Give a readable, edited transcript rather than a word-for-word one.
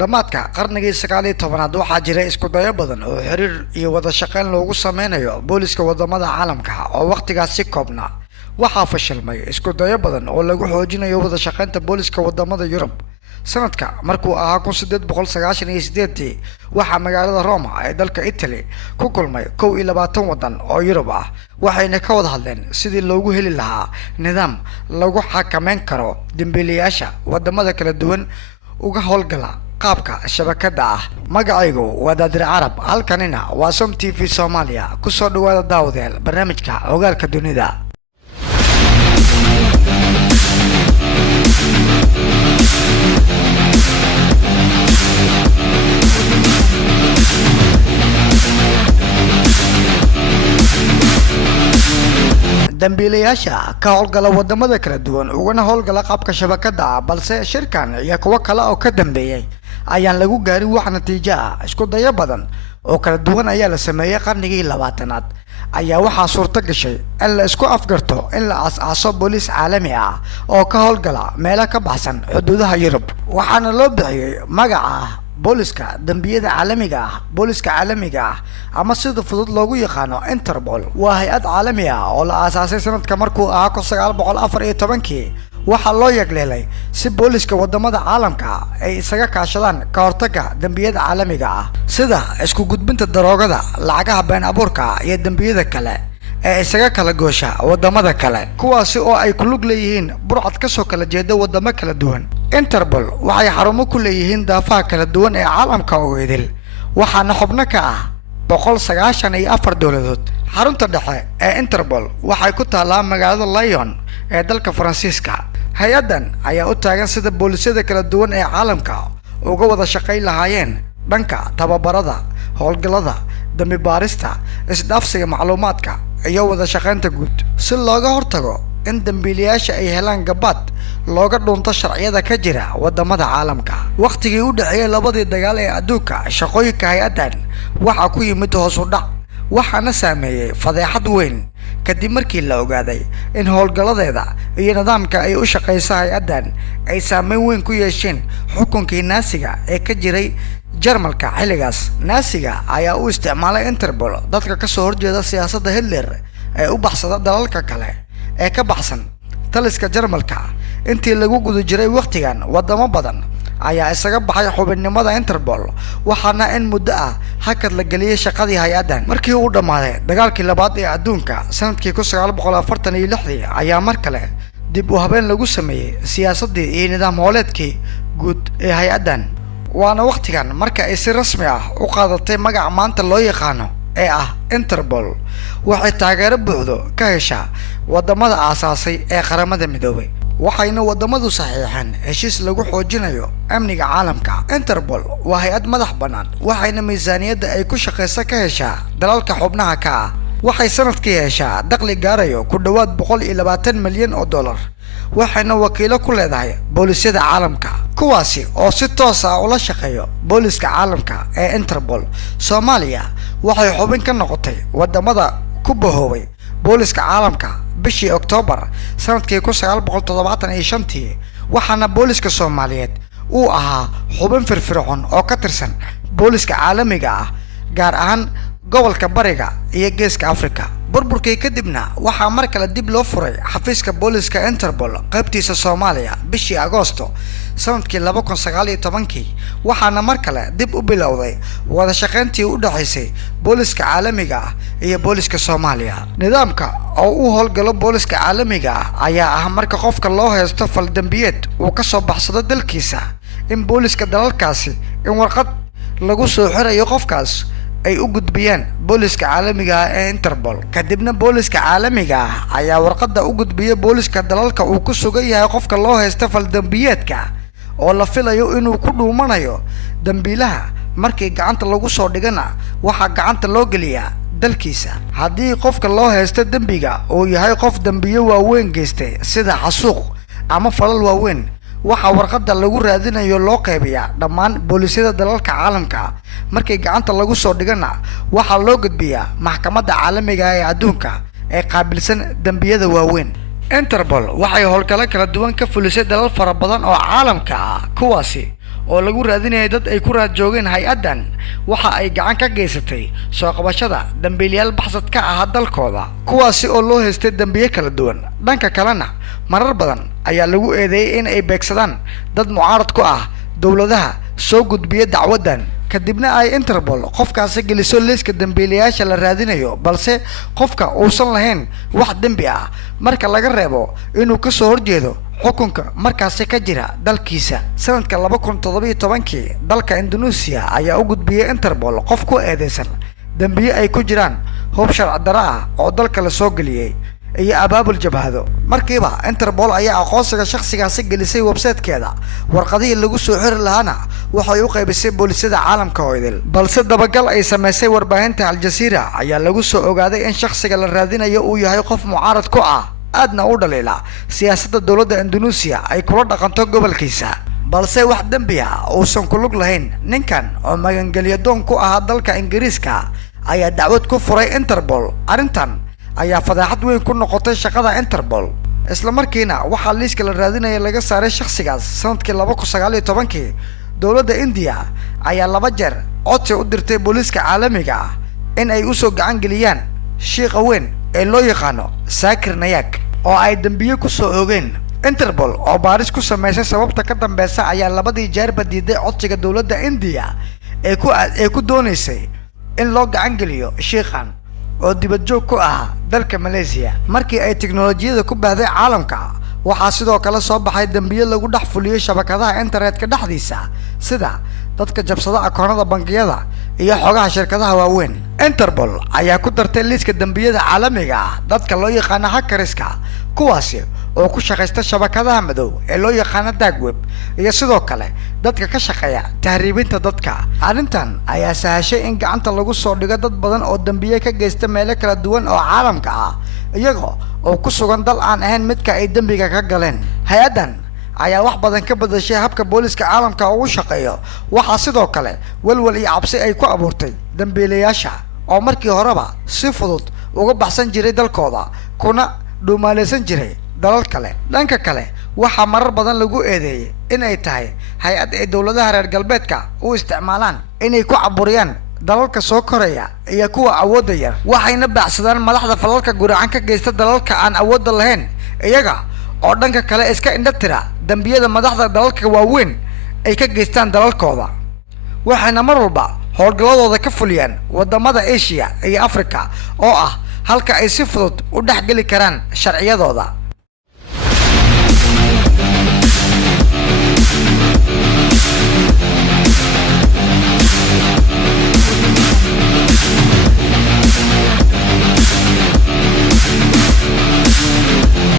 dhammaadka qarnigii 19aad waxaa jiray isku dayo badan oo xiriir iyo wada shaqayn loogu sameynayo booliska wadamada caalamka oo waqtigaas si koobna waxaa fashilmay isku dayo badan oo lagu xoojinayo wada shaqaynta booliska wadamada Yurub sanadka markuu ahaa 1898 waxaa magaalada Roma ee dalka Italy ku kulmay 21 wadan oo Yurub ah waxayna ka wada hadleen sidii loogu heli lahaa nidaam lagu xakameyn karo dambiilayaasha wadamada kala duwan uga howlgala qaabka shabakada ah magacaygu waa Daadir Carab halkanina waa Som TV Soomaaliya ku soo dhawaada daawadayaal barnaamijka ogaalka dunida dambiilayaasha ka howlgala wadamada kala duwan ugana howlgala qaabka shabakada balse shirkan iyo kuwa kale oo ka dambeeyay ayaan lagu gaarin wax natiijo ah isku dayo badan oo kala duwan ayaa la sameeyay qarnigii 20aad ayaa waxaa suurto gashay in la isku afgarto in la aasaso booliis caalami ah oo ka howlgala meelo ka baxsan xuduudaha Yurub waxaana loo bixiyay magaca booliska dambiyada caalamiga ah ama sida fudud loogu yaqaano Interpol waa hay'ad caalami ah oo la aasaasay sanadka markuu ahaa 1914 waxaa loo yagleelay si booliska wadamada caalamka ay isaga kaashadaan ka hortagga dambiyada caalamiga ah sida isku gudbinta daroogada lacagaha been abuurka iyo dambiyada kale ee isaga kala goosha wadamada kale kuwaasi oo ay ku lug leeyihiin burcad ka soo kala jeeda wadamo kala duwan Interpol waxay xarumo ku leeyihiin daafaha kala duwan ee caalamka oo idil waxaana xubno ka ah 194 dawladood xarunta dhexe ee Interpol waxay ku taalaa magaalada Lyon ee dalka Faransiiska hay'adan ayaa u taagan sida boolisyada kala duwan ee caalamka uga wada shaqayn lahaayeen dhanka tababarada howlgalada dambi baarista isdhaafsiga macluumaadka iyo wada shaqaynta guud si looga hortago in dambiilayaasha ay helaan gabaad looga dhunto sharciyada ka jira wadamada caalamka waqtigii u dhaxeeyay labadii dagaal ee adduunka shaqooyinka hay'adan waxa ku yimid hoos u dhac waxaana saameeyay fadeexad weyn kadib markii la ogaaday in howlgaladeeda iyo nidaamka ay u shaqeyso hay'adan ay saameyn weyn ku yeesheen xukunkii naasiga ee ka jiray Jarmalka xilligaas naasiga ayaa u isticmaalay Interpol dadka ka soo horjeeda siyaasadda Hitler ee u baxsada dalalka kale ee ka baxsan taliska Jarmalka intii lagu guda jiray waqtigan wadamo badan ayaa isaga baxay xubinnimada Interpol waxaana in muddo ah hakad la galiyay shaqadii hay'adan markii uu dhamaaday dagaalkii labaad ee adduunka sanadkii 1946 ayaa mar kale dib u habeen lagu sameeyay siyaasadii iyo nidaam howleedkii guud ee hay'adan waana waqtigan marka ay si rasmi ah u qaadatay magaca maanta loo yaqaano ee ah Interpol waxay taageero buuxdo ka heshaa wadamada aasaasay ee qaramada midoobay waxayna wadamadu saxiixeen heshiis lagu xoojinayo amniga caalamka Interpol waa hay'ad madax bannaan waxayna miisaaniyadda ay ku shaqeyso ka heshaa dalalka xubnaha ka ah waxay sanadkii heshaa dakhli gaarayo ku dhawaad 120 milyan oo dollar waxayna wakiilo ku leedahay boolisyada caalamka kuwaasi oo si toos ah ula shaqeeyo booliska caalamka ee Interpol Soomaaliya waxay xubin ka noqotay wadamada ku bahoobay booliska caalamka bishii Oktoobar sanadkii 1975 waxaana booliska Soomaaliyeed uu ahaa xubin firfircoon oo ka tirsan booliska caalamiga ah gaar ahaan gobolka bariga iyo geeska Afrika burburkii kadibna waxaa mar kale dib loo furay xafiiska booliska Interpol qaybtiisa Soomaaliya bishii Agoosto sanadkii 2019 waxaana mar kale dib u bilowday wada shaqayntii u dhaxaysay booliska caalamiga ah iyo booliska Soomaaliya nidaamka oo uu howlgalo booliska caalamiga ah ayaa ah marka qofka loo haysto fal dambiyeed uu ka soo baxsado dalkiisa in booliska dalalkaasi in warqad lagu soo xirayo qofkaas ay u gudbiyaan booliska caalamiga ah ee Interpol kadibna booliska caalamiga ah ayaa warqadda u gudbiya booliska dalalka uu ku sugan yahay qofka loo haysto fal dambiyeedka oo la filayo inuu ku dhuumanayo dambiilaha markii gacanta lagu soo dhigana waxa gacanta loo geliyaa dalkiisa haddii qofka loo haysto dambiga uu yahay qof dambiyo waaweyn geystay sida xasuuq ama falal waaweyn waxa warqadda lagu raadinayo loo qaybiyaa dhammaan boolisyada dalalka caalamka markii gacanta lagu soo dhigana waxa loo gudbiyaa maxkamadda caalamiga ee adduunka ee qaabilsan dambiyada waaweyn Interpol waxay howlgalo kala duwan ka fulisay dalal fara badan oo caalamka ah kuwaasi oo lagu raadinayay dad ay ku raad joogeen hay-addan waxa ay gacan ka geysatay soo qabashada dambiilayaal baxsad ka ah dalkooda kuwaasi oo loo haystay dambiye kala duwan. dhanka kalena marar badan ayaa lagu eedeeyay in ay beegsadaan dad mucaarad ku ah dowladaha soo gudbiya dacwadan, kadibna ay Interpol qofkaasi geliso liiska dambiilayaasha la raadinayo, balse qofka uusan lahayn wax dambi ah marka laga reebo inuu ka soo horjeedo xukunka markaasi ka jira dalkiisa. sanadka 2017 dalka Indonesia ayaa u gudbiyay Interpol qof ku eedeysan dambiye ay ku jiraan hub sharci darro ah oo dalka la soo geliyay iyo abaabul jabhado. markiiba Interpol ayaa aqoonsiga shakhsigaasi gelisay website-keeda, warqadihii lagu soo xiri lahaana waxay u qaybisay boolisyada caalamka oo idil, balse dabagal ay sameysay warbaahinta Al Jazeera ayaa lagu soo ogaaday in shakhsiga la raadinayo uu yahay qof mucaarad ku ah aadna u dhaliila siyaasadda dowladda Indonesia ay kula dhaqanto gobolkiisa, balse wax dambi ah uusan ku lug lahayn. ninkan oo magangelyo doon ku ahaa dalka Ingiriiska ayaa dacwad ku furay Interpol. arrintan ayaa fadaaxad weyn ku noqotay shaqada Interpol, isla markiina waxaa liiska la raadinaya laga saaray shakhsigaas sanadkii 2019. dowladda India ayaa 2 jeer codsi u dirtay booliiska caalamiga ah in ay u soo gacan geliyaan shiiqa weyn ee loo yaqaano Zakir Naik oo ay dambiye ku soo oogeen. Interpol oo baaris ku sameysay sababta ka dambeysa ayaa 2 jeer badiiday codsiga dowladda India ee ku doonaysay in loo gacan geliyo shiiqan oo dibad joog ku ah dalka Malaysia. markii ay tiknoolajiyada ku baahday caalamka waxaa sidoo kale soo baxay dambiye lagu dhex fuliyay shabakadaha internetka dhexdiisa, sida dadka jabsada akoonada bangiyada iyo xogaha shirkadaha waaweyn. Interpol ayaa ku dartay liiska dambiyada caalamiga ah dadka loo yaqaan hackerska, kuwaasi oo ku shaqeysta shabakadaha madow ee loo yaqaan dark web, iyo sidoo kale dadka ka shaqeeya tahriibinta dadka. arrintan ayaa sahashay in gacanta lagu soo dhigo dad badan oo dambiye ka geysta meelo kala duwan oo caalamka ah, iyaga oo ku sugan dal aan ahayn midka ay dambiga ka galeen. hay-addan ayaa wax badan ka bedeshay habka booliska caalamka ugu shaqeeyo. waxaa sidoo kale walwal iyo cabsi ay ku abuurtay dambiilayaasha oo markii horeba si fudud uga baxsan jiray dalkooda kuna dhuumaaleysan jiray dalal kale. dhanka kale waxaa marar badan lagu eedeeyay in ay tahay hay-ad ay dowladaha reer galbeedka u isticmaalaan inay ku caburiyaan dalalka soo koraya iyo kuwa awoodda yar, waxayna baacsadaan madaxda falalka guracan ka geysta dalalka aan awoodda lahayn, iyaga oo dhanka kale iska indha tira dambiyada madaxda dalalka waaweyn ay ka geystaan dalalkooda. waxayna mar walba howlgalladooda ka fuliyaan wadamada Asia iyo Afrika oo ah halka ay si fudud u dhex geli karaan sharciyadooda.